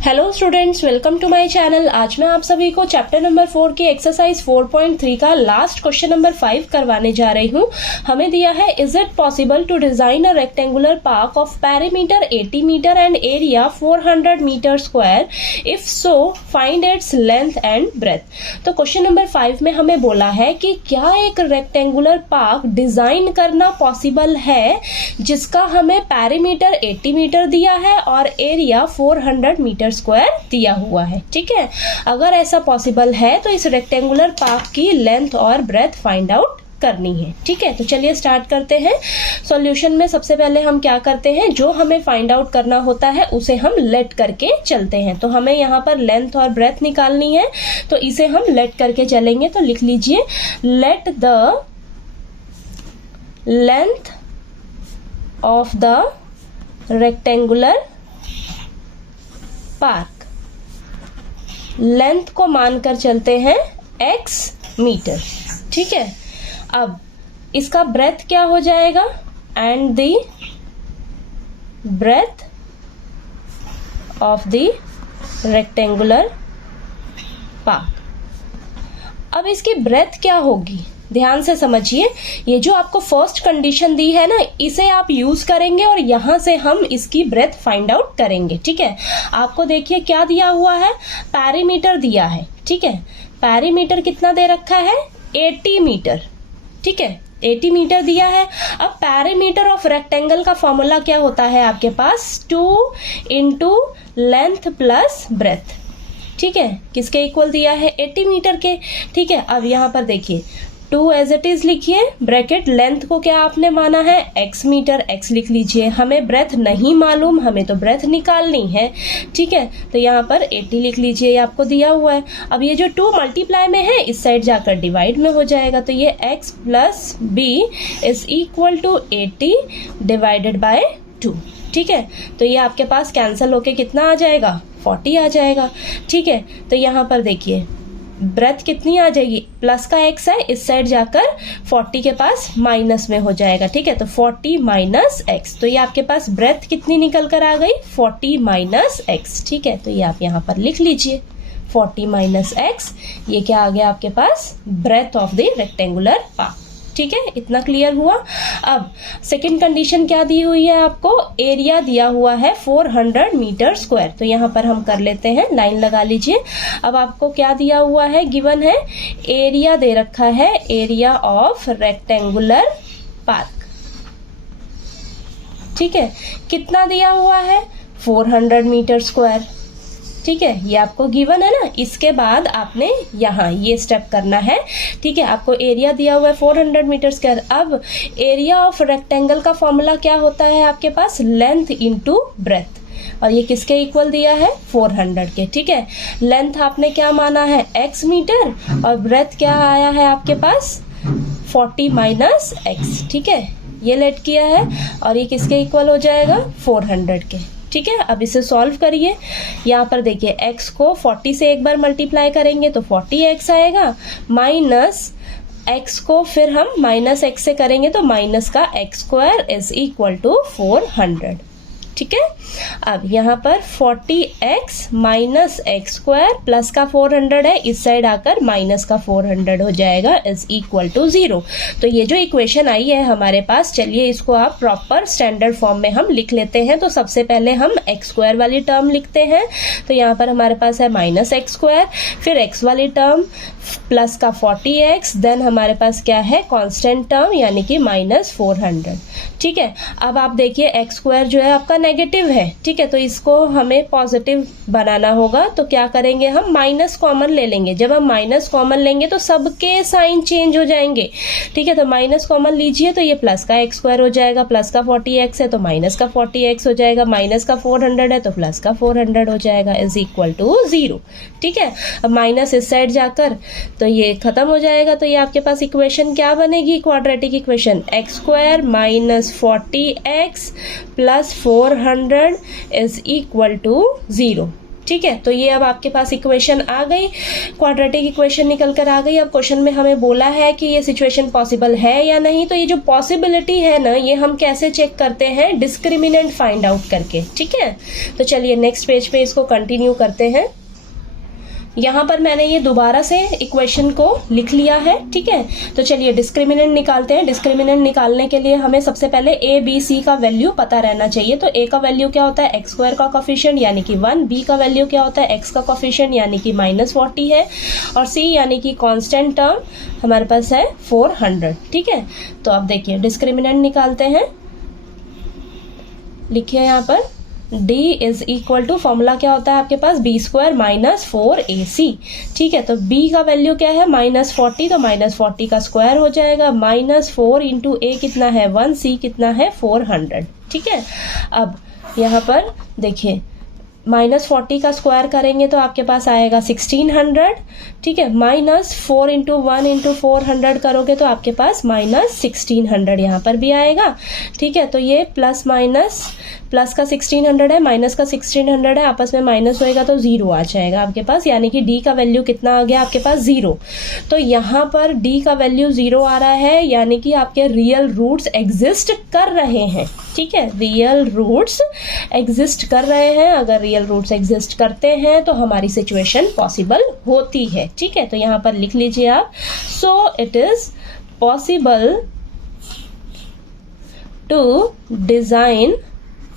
Hello students, welcome to my channel. आज मैं आप सभी को चैप्टर नंबर 4 की एक्सरसाइज 4.3 का लास्ट क्वेश्चन नंबर 5 करवाने जा रही हूँ। हमें दिया है, is it possible to design a rectangular park of perimeter 80 metre and area 400 metre square, if so find its length and breadth. तो क्वेश्चन नंबर 5 में हमें बोला है कि क्या एक रेक्टेंगुलर पार्क डिजाइन करना पॉसिबल है जिसका हमें पेरीमीटर 80 मीटर दिया है और एरिया 400 मीटर स्क्वायर दिया हुआ है। ठीक है, अगर ऐसा पॉसिबल है तो इस रेक्टेंगुलर पार्क की लेंथ और ब्रेथ फाइंड आउट करनी है। ठीक है, तो चलिए स्टार्ट करते हैं। सॉल्यूशन में सबसे पहले हम क्या करते हैं, जो हमें फाइंड आउट करना होता है उसे हम लेट करके चलते हैं। तो हमें यहाँ पर लेंथ और ब्रेथ निकालनी है, तो इसे हम लेट करके चलेंगे। तो लिख लीजिए, let the length of the rectangular park, length को मानकर चलते हैं x मीटर। ठीक है, अब इसका ब्रेथ क्या हो जाएगा, and the breadth of the rectangular park. अब इसकी ब्रेथ क्या होगी, ध्यान से समझिए। ये जो आपको फर्स्ट कंडीशन दी है ना, इसे आप यूज करेंगे और यहां से हम इसकी ब्रेथ फाइंड आउट करेंगे। ठीक है, आपको देखिए क्या दिया हुआ है, पेरीमीटर दिया है। ठीक है, पेरीमीटर कितना दे रखा है, 80 मीटर। ठीक है, 80 मीटर दिया है। अब पेरीमीटर ऑफ रेक्टेंगल का फॉर्मूला क्या होता है आपके पास, 2 इंटू लेंथ प्लस ब्रेथ। ठीक है, किसके इक्वल दिया है, 80 मीटर के। ठीक है, अब यहां पर देखिए 2 एज इट इज लिखिए, ब्रैकेट लेंथ को क्या आपने माना है, x मीटर, x लिख लीजिए। हमें ब्रेथ नहीं मालूम, हमें तो ब्रेथ निकालनी है। ठीक है, तो यहाँ पर 80 लिख लीजिए, ये आपको दिया हुआ है। अब ये जो 2 मल्टीप्लाई में है, इस साइड जाकर डिवाइड में हो जाएगा। तो ये x plus b is equal to 80 divided by 2। ठीक है, तो ये आपके पास कैंसिल होके कितना आ जाएगा, 40 आ जाएगा। ठीक है, तो यहाँ पर देखिए ब्रेथ कितनी आ जाएगी, प्लस का x है, इस साइड जाकर 40 के पास माइनस में हो जाएगा। ठीक है, तो 40 माइनस x, तो ये आपके पास ब्रेथ कितनी निकल कर आ गई, 40 माइनस x। ठीक है, तो ये आप यहाँ पर लिख लीजिए, 40 माइनस x, ये क्या आ गया आपके पास, breadth of the rectangular park. ठीक है, इतना क्लियर हुआ। अब सेकंड कंडीशन क्या दी हुई है आपको, एरिया दिया हुआ है 400 मीटर स्क्वायर। तो यहाँ पर हम कर लेते हैं, लाइन लगा लीजिए। अब आपको क्या दिया हुआ है, गिवन है एरिया दे रखा है, एरिया ऑफ रेक्टेंगुलर पार्क। ठीक है, कितना दिया हुआ है, 400 मीटर स्क्वायर। ठीक है, ये आपको गिवन है ना, इसके बाद आपने यहाँ ये स्टेप करना है। ठीक है, आपको एरिया दिया हुआ है 400 मीटर स्क्वायर। अब एरिया ऑफ रेक्टेंगल का फॉर्मूला क्या होता है आपके पास, लेंथ इंटू ब्रेथ, और ये किसके इक्वल दिया है, 400 के। ठीक है, लेंथ आपने क्या माना है, x मीटर, और ब्रेथ क्या आया है आपके पास, 40 माइनस x। ठीक है, ये लेट किया है, और ये किसके इक्वल हो जाएगा, 400 के। ठीक है, अब इसे सॉल्व करिए। यहाँ पर देखिए x को 40 से एक बार मल्टीप्लाई करेंगे तो 40x आएगा, माइनस x को फिर हम माइनस x से करेंगे तो माइनस का x square is equal to 400। ठीक है, अब यहाँ पर 40x minus x square plus का 400 है, इस साइड आकर माइनस का 400 हो जाएगा, इज इक्वल टू 0। तो ये जो इक्वेशन आई है हमारे पास, चलिए इसको आप प्रॉपर स्टैंडर्ड फॉर्म में हम लिख लेते हैं। तो सबसे पहले हम एक्स स्क्वायर वाली टर्म लिखते हैं। तो यहाँ पर हमारे पास है माइनस एक्स स्क्वायर, फिर एक्स वाली टर्म प्लस का 40x, देन हमारे पास क्या है, कांस्टेंट टर्म यानी कि माइनस 400। ठीक है, अब आप देखिए एक्स स्क्वायर जो है आपका नेगेटिव है। ठीक है, तो इसको हमें पॉजिटिव बनाना होगा। तो क्या करेंगे, हम माइनस कॉमन ले लेंगे। जब हम माइनस कॉमन लेंगे तो सबके साइन चेंज हो जाएंगे। ठीक है, तो माइनस कॉमन लीजिए, तो ये प्लस का एक्स स्क्वायर हो जाएगा, प्लस का 40x है तो माइनस का 40x हो जाएगा, माइनस का 400 है तो प्लस का 400 हो जाएगा, इज इक्वल टू 0। ठीक है, अब माइनस इस साइड जाकर तो ये खत्म हो जाएगा। तो ये आपके पास इक्वेशन क्या बनेगी, quadratic equation, x square minus 40x plus 400 is equal to 0। ठीक है, तो ये अब आपके पास इक्वेशन आ गई, क्वाड्रेटिक इक्वेशन निकल कर आ गई। अब क्वेश्चन में हमें बोला है कि ये सिचुएशन पॉसिबल है या नहीं, तो ये जो पॉसिबिलिटी है ना, ये हम कैसे चेक करते हैं, डिस्क्रिमिनेंट फाइंड आउट करके। ठीक है, तो चलिए नेक्स्ट पेज पे इसको कंटिन्यू करते हैं। यहाँ पर मैंने ये दोबारा से इक्वेशन को लिख लिया है। ठीक है, तो चलिए डिस्क्रिमिनेंट निकालते हैं। डिस्क्रिमिनेंट निकालने के लिए हमें सबसे पहले ए बी सी का वैल्यू पता रहना चाहिए। तो ए का वैल्यू क्या होता है, एक्स स्क्वायर का कोफिशिएंट यानी कि 1, बी का वैल्यू क्या होता है, एक्स का कोफिशिएंट यानी कि -40 है, और सी यानी कि कांस्टेंट टर्म हमारे पास है 400। ठीक है, तो अब देखिए डिस्क्रिमिनेंट निकालते हैं। लिखिए यहाँ पर D is equal to, formula क्या होता है आपके पास, बी स्क्वायर माइनस 4AC। ठीक है, तो B का वैल्यू क्या है, -40, तो -40 का स्क्वायर हो जाएगा, -4 इंटू A कितना है 1, C कितना है 400। ठीक है, अब यहाँ पर देखिए -40 का स्क्वायर करेंगे तो आपके पास आएगा 1600। ठीक है, -4 इंटू 1 इंटू 400 करोगे तो आपके पास -1600 यहाँ पर भी आएगा। ठीक है, तो ये प्लस का 1600 है, माइनस का 1600 है, आपस में माइनस होएगा तो 0 आ जाएगा आपके पास, यानी कि D का वैल्यू कितना आ गया आपके पास 0। तो यहाँ पर D का वैल्यू 0 आ रहा है, यानी कि आपके रियल रूट्स एग्जिस्ट कर रहे हैं। ठीक है, रियल रूट्स एग्जिस्ट कर रहे हैं। अगर रियल रूट्स एग्जिस्ट करते हैं तो हमारी सिचुएशन पॉसिबल होती है। ठीक है, तो यहाँ पर लिख लीजिए आप, so it is possible to design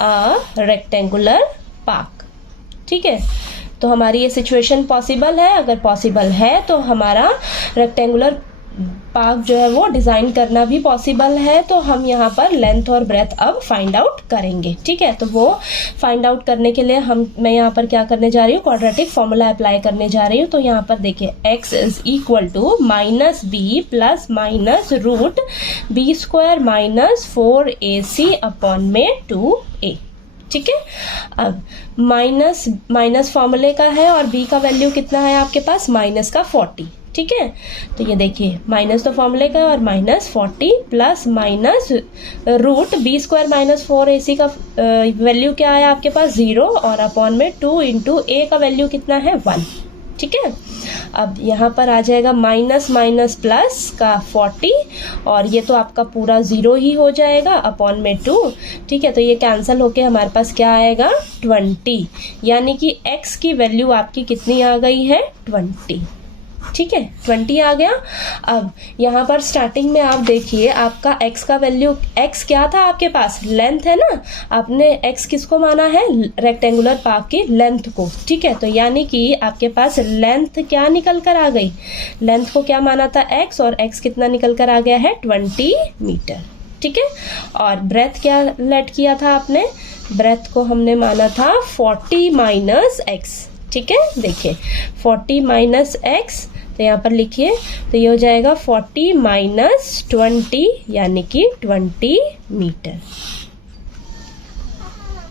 a rectangular park. ठीक है, तो हमारी ये सिचुएशन पॉसिबल है। अगर पॉसिबल है तो हमारा रेक्टेंगुलर पार्क जो है वो डिजाइन करना भी पॉसिबल है। तो हम यहाँ पर लेंथ और ब्रेथ अब फाइंड आउट करेंगे। ठीक है, तो वो फाइंड आउट करने के लिए मैं यहाँ पर क्या करने जा रही हूँ, क्वाड्रेटिक फॉर्मूला अप्लाई करने जा रही हूँ। तो यहाँ पर देखिए x is equal to -b plus minus root B square minus 4AC upon में 2a। ठीक है, अब माइनस फॉर्मूले का है और b का वैल्यू कितना है आपके पास, माइनस का 40। ठीक है, तो ये देखिए माइनस तो फॉर्मूले का और -40 plus minus root B square minus 4AC का वैल्यू क्या है आपके पास 0, और अपॉन में 2 इंटू a का वैल्यू कितना है 1। ठीक है, अब यहाँ पर आ जाएगा माइनस प्लस का 40, और ये तो आपका पूरा 0 ही हो जाएगा अपॉन में 2। ठीक है, तो ये कैंसिल होके हमारे पास क्या आएगा 20, यानी कि x की वैल्यू आपकी कितनी आ गई है 20। ठीक है, 20 आ गया। अब यहाँ पर स्टार्टिंग में आप देखिए आपका x का वैल्यू, x क्या था आपके पास, लेंथ है ना, आपने x किसको माना है, रेक्टेंगुलर पार्क की लेंथ को। ठीक है, तो यानी कि आपके पास लेंथ क्या निकल कर आ गई, लेंथ को क्या माना था x, और x कितना निकल कर आ गया है 20 मीटर। ठीक है, और ब्रेथ क्या लेट किया था आपने, ब्रेथ को हमने माना था 40 माइनस x। ठीक है, देखिए 40 माइनस x, तो यहाँ पर लिखिए, तो ये हो जाएगा 40 माइनस 20 यानी कि 20 मीटर।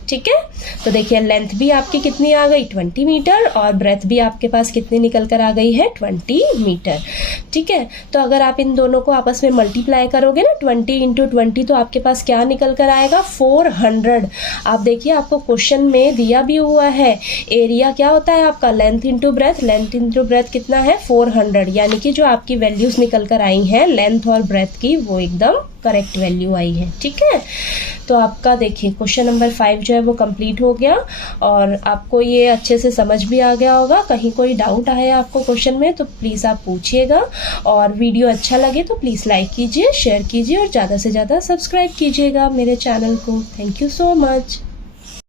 ठीक है, तो देखिए लेंथ भी आपकी कितनी आ गई 20 मीटर, और ब्रेथ भी आपके पास कितनी निकल कर आ गई है 20 मीटर। ठीक है, तो अगर आप इन दोनों को आपस में मल्टीप्लाई करोगे ना 20 इंटू 20, तो आपके पास क्या निकल कर आएगा 400। आप देखिए आपको क्वेश्चन में दिया भी हुआ है, एरिया क्या होता है आपका, length into breadth, length into breadth कितना है 400, यानी कि जो आपकी वैल्यूज निकल कर आई हैं लेंथ और ब्रेथ की, वो एकदम करेक्ट वैल्यू आई है। ठीक है, तो आपका देखिए क्वेश्चन नंबर 5 जो है वो कंप्लीट हो गया, और आपको ये अच्छे से समझ भी आ गया होगा। कहीं कोई डाउट आए आपको क्वेश्चन में तो प्लीज़ आप पूछिएगा, और वीडियो अच्छा लगे तो प्लीज़ लाइक कीजिए, शेयर कीजिए, और ज़्यादा से ज़्यादा सब्सक्राइब कीजिएगा मेरे चैनल को। Thank you so much.